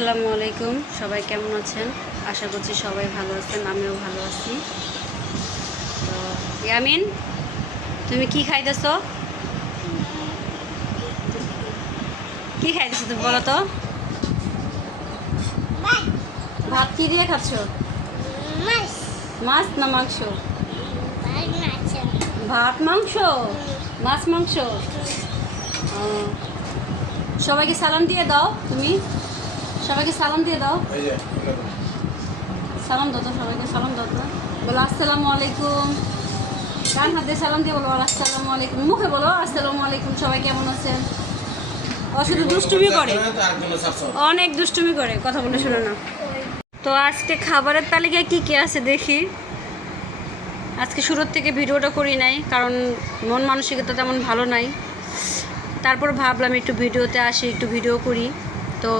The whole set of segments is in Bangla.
আসসালামু আলাইকুম। সবাই কেমন আছেন? আশা করছি সবাই ভালো আছেন আমিও ভালো আছি। তো ইয়ামিন তুমি কি খাইতেছ? কি খাইতেছো তুমি বলো তো? ভাত কি দিয়ে খাচ্ছ? মাছ। না মাংস? ভাত মাংস? মাছ মাংস? সবাইকে সালাম দিয়ে দাও তুমি। সবাইকে সালাম দিয়ে দাও। সালাম দাও তো সবাইকে সালাম দাও তো। বলো আসসালামু আলাইকুম। কান হাত সালাম দিয়ে বলো আসসালামু আলাইকুম। মুখে বলো আসসালামু আলাইকুম। সবাই কেমন আছেন? ও শুধু দুষ্টুমি করে? অনেক দুষ্টুমি করে কথা বলে শোনো না। তো আজকে খাবারের তালিকায় কি কি আছে দেখি। আজকে শুরুর থেকে ভিডিওটা করি নাই কারণ মন মানসিকতা তেমন ভালো নাই। তারপর ভাবলাম একটু ভিডিওতে আসি একটু ভিডিও করি। তো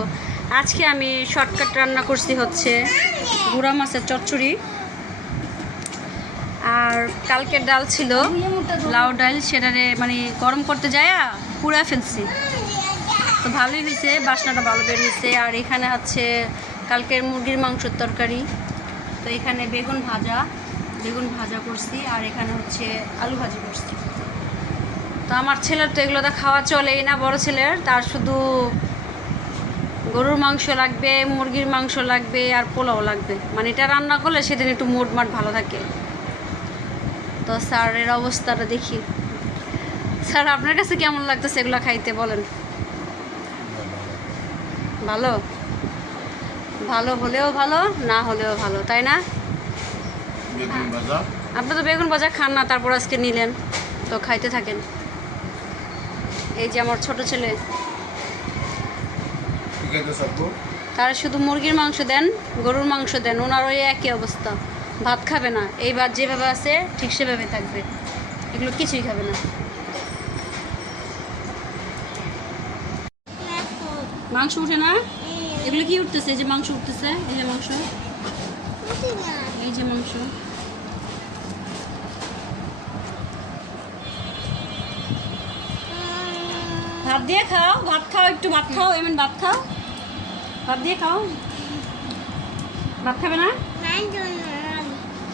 আজকে আমি শর্টকাট রান্না করছি হচ্ছে গুঁড়া মাছের চচ্চড়ি। আর কালকের ডাল ছিল লাউ ডাল, সেটারে মানে গরম করতে যায় পুড়া ফেলছি। তো ভালোই হয়েছে, বাসনাটা ভালো বের হয়েছে। আর এখানে হচ্ছে কালকের মুরগির মাংসের তরকারি। তো এখানে বেগুন ভাজা বেগুন ভাজা করছি। আর এখানে হচ্ছে আলু ভাজি করছি। তো আমার ছেলের তো এগুলো তো খাওয়া চলেই না, বড় ছেলের। তার শুধু গরুর মাংস লাগবে মুরগির মাংস লাগবে আর পোলাও লাগবে। মানে এটা রান্না করলে সেদিন একটু মোটমাট ভালো থাকে। তো স্যারের অবস্থাটা দেখি। স্যার আপনার কাছে কেমন লাগতেছে এগুলো খাইতে বলেন? ভালো? ভালো হলেও ভালো না হলেও ভালো তাই না? আপনি তো বেগুন ভাজা খান না তারপর আজকে নিলেন তো খাইতে থাকেন। এই যে আমার ছোট ছেলে। তারা শুধু মুরগির মাংস দেন, গরুর মাংস দেন, ওনার ওই একই অবস্থা। ভাত খাবে না এই ভাত যেভাবে আছে, ঠিক সেভাবে থাকবে। এগুলো কিছুই খাবে না। মাংস উঠে না? এগুলো কি উঠতেছে? এই যে মাংস উঠতেছে, এই যে মাংস। এই যে মাংস। ভাত দিয়ে খাও, ভাত খাও, একটু ভাত খাও, এমন ভাত খাও। ভাত দিয়ে খাও। ভাত খাবে না?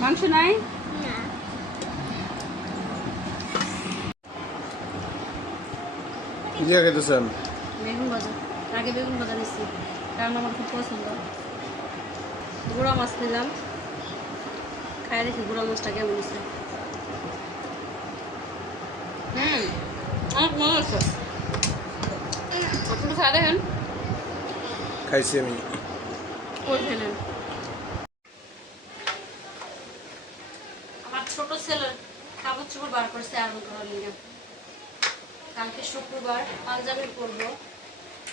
মাংস নাই? ইয়ে খেতেছেন বেগুন ভাজা। আগে বেগুন ভাজা নিচ্ছি কারণ আমার খুব পছন্দ। গুঁড়া মাছ নিলাম খাই দেখি গুঁড়া মাছটা কেমন আছে হুম অনেক মজা আছে আপনি খাই দেখেন। খাইছি আমি। ওই ফেলেন আমার ছোট ছেলের কাপড় চোপড় বার করছে আরও করার লিগে কালকে শুক্রবার পাঞ্জাবি করব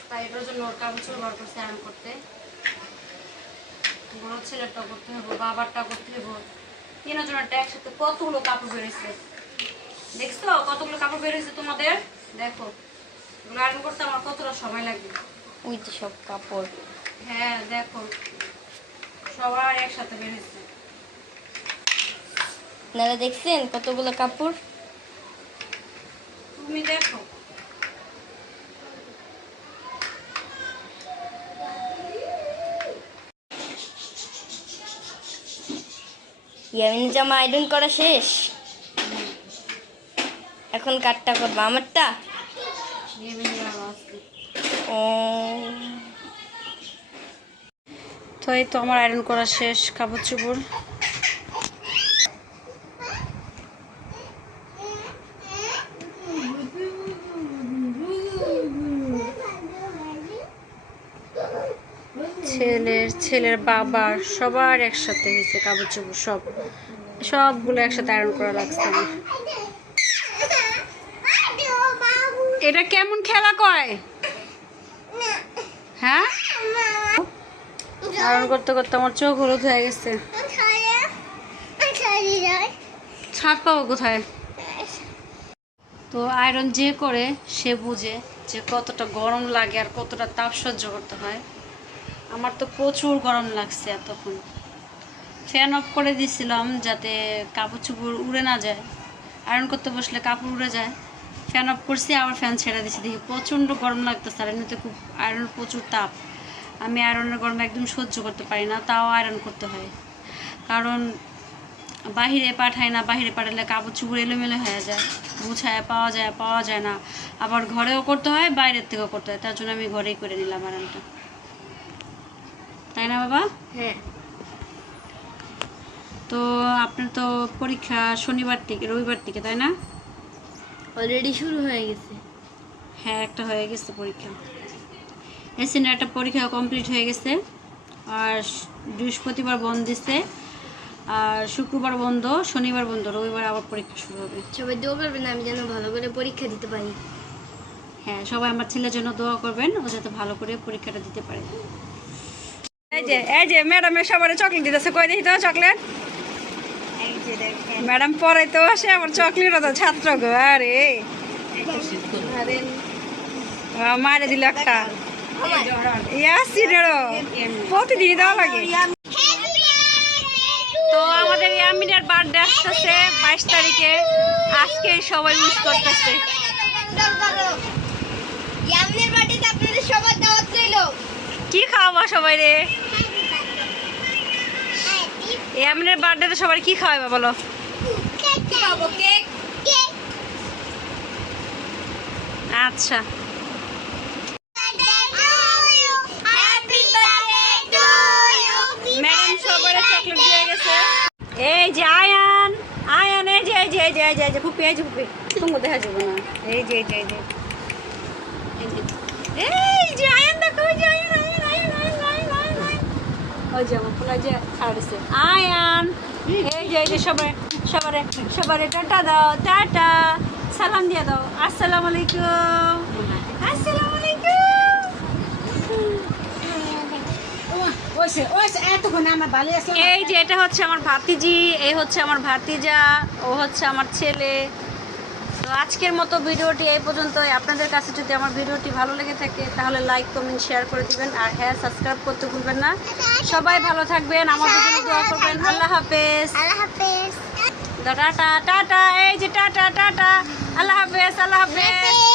তাই এটার জন্য ওর কাপড় চোপড় বার করছে আরাম করতে। বড় ছেলেরটা করতে হবে বাবারটা করতে হবে তিনজনেরটা একসাথে কতগুলো কাপড় বেরোচ্ছে দেখছ কতগুলো কাপড় বেরোচ্ছে তোমাদের? দেখো। এগুলো করতে আমার কতটা সময় লাগবে। ওই তো সব কাপড়। হ্যাঁ দেখো। সবার একসাথে বেরিয়েছে আপনারা দেখছেন কতগুলো কাপড়? তুমি দেখো। ইয়ামিন জামা আয়রন করা শেষ? এখন কাটটা করব। আমারটা? ও। তো এই তো আমার আয়রন করা শেষ কাপড় চোপড় ছেলের ছেলের বাবার সবার একসাথে হয়েছে কাপড় চোপড় সব। সবগুলো একসাথে আয়রন করা লাগছে এটা কেমন খেলা কয়? হ্যাঁ? আয়রন করতে করতে আমার চোখ হলুদ হয়ে গেছে। ছাড় পাবো কোথায়? তো আয়রন যে করে, সে বুঝে যে কতটা গরম লাগে আর কতটা তাপ সহ্য করতে হয়। আমার তো প্রচুর গরম লাগছে এতক্ষণ। ফ্যান অফ করে দিয়েছিলাম যাতে কাপড় চোপড় উড়ে না যায়। আয়রন করতে বসলে কাপড় উড়ে যায়। ফ্যান অফ করছি আবার ফ্যান ছেড়ে দিয়েছি দেখি প্রচণ্ড গরম লাগতেছে আর এমনিতে খুব আয়রন প্রচুর তাপ। আমি আয়রনের গরম একদম সহ্য করতে পারি না তাও আয়রন করতে হয়। কারণ বাহিরে পাঠায় না বাহিরে পাঠালে কাপড় চুপড় এলোমেলো হয়ে যায়। গুছায় পাওয়া যায় পাওয়া যায় না। আবার ঘরেও করতে হয় বাইরের থেকেও করতে হয়। তার জন্য আমি ঘরেই করে নিলাম আয়রনটা তাই না বাবা? হ্যাঁ। তো আপনার তো পরীক্ষা শনিবার থেকে রবিবার থেকে তাই না? অলরেডি শুরু হয়ে গেছে। হ্যাঁ একটা হয়ে গেছে পরীক্ষা। এসিনের একটা পরীক্ষা কমপ্লিট হয়ে গেছে। আর বৃহস্পতিবার বন্ধ দিচ্ছে আর শুক্রবার বন্ধ শনিবার বন্ধ রবিবার আবার পরীক্ষা শুরু হবে। সবাই দোয়া করবেন আমি যেন ভালো করে পরীক্ষা দিতে পারি। হ্যাঁ সবাই আমার ছেলের জন্য দোয়া করবেন ও যাতে ভালো করে পরীক্ষাটা দিতে পারে। এই যে এই যে ম্যাডামের সবার চকলেট দিতেছে। কই দেখি তো চকলেট ম্যাডাম পরে তো আসে আমার চকলেট তো ছাত্র গো আরে। মারে দিল একটা। ইয়াসিনেরও প্রতিদিনই দেওয়া লাগে। তো আমাদের ইয়ামিনের বার্থডে আসতেছে বাইশ তারিখে। আজকে সবাই উইশ করতেছে। ইয়ামনের বাড়িতে আপনাদের সবার দাওয়াত রইল। কি খাওয়াবো সবাই রে? ইয়ামিনের বার্থডেতে সবাই কি খাওয়াবে বলো? আচ্ছা। দিয়ে গেছে। এই আয়ান আয়ান দেখা যাবে না। এই যে এই যে এই যে। এই যে। দেখো আয়ান আয়ান আয়ান আয়ান ওই এই যে যে সবাই, সবারে দাও, টাটা। সালাম দিয়ে দাও। আসসালামু আলাইকুম। এই যে, এটা হচ্ছে আমার ভাতিজি, এই হচ্ছে আমার ভাতিজা, ও হচ্ছে আমার ছেলে। তো আজকের মতো ভিডিওটি এই পর্যন্তই। আপনাদের কাছে যদি আমার ভিডিওটি ভালো লেগে থাকে তাহলে লাইক কমেন্ট শেয়ার করে দিবেন আর হ্যাঁ সাবস্ক্রাইব করতে ভুলবেন না। সবাই ভালো থাকবেন আমাদের জন্য দোয়া করবেন। আল্লাহ হাফেজ। আল্লাহ হাফেজ। টাটা টাটা এই যে টাটা টাটা আল্লাহ হাফেজ আল্লাহ হাফেজ।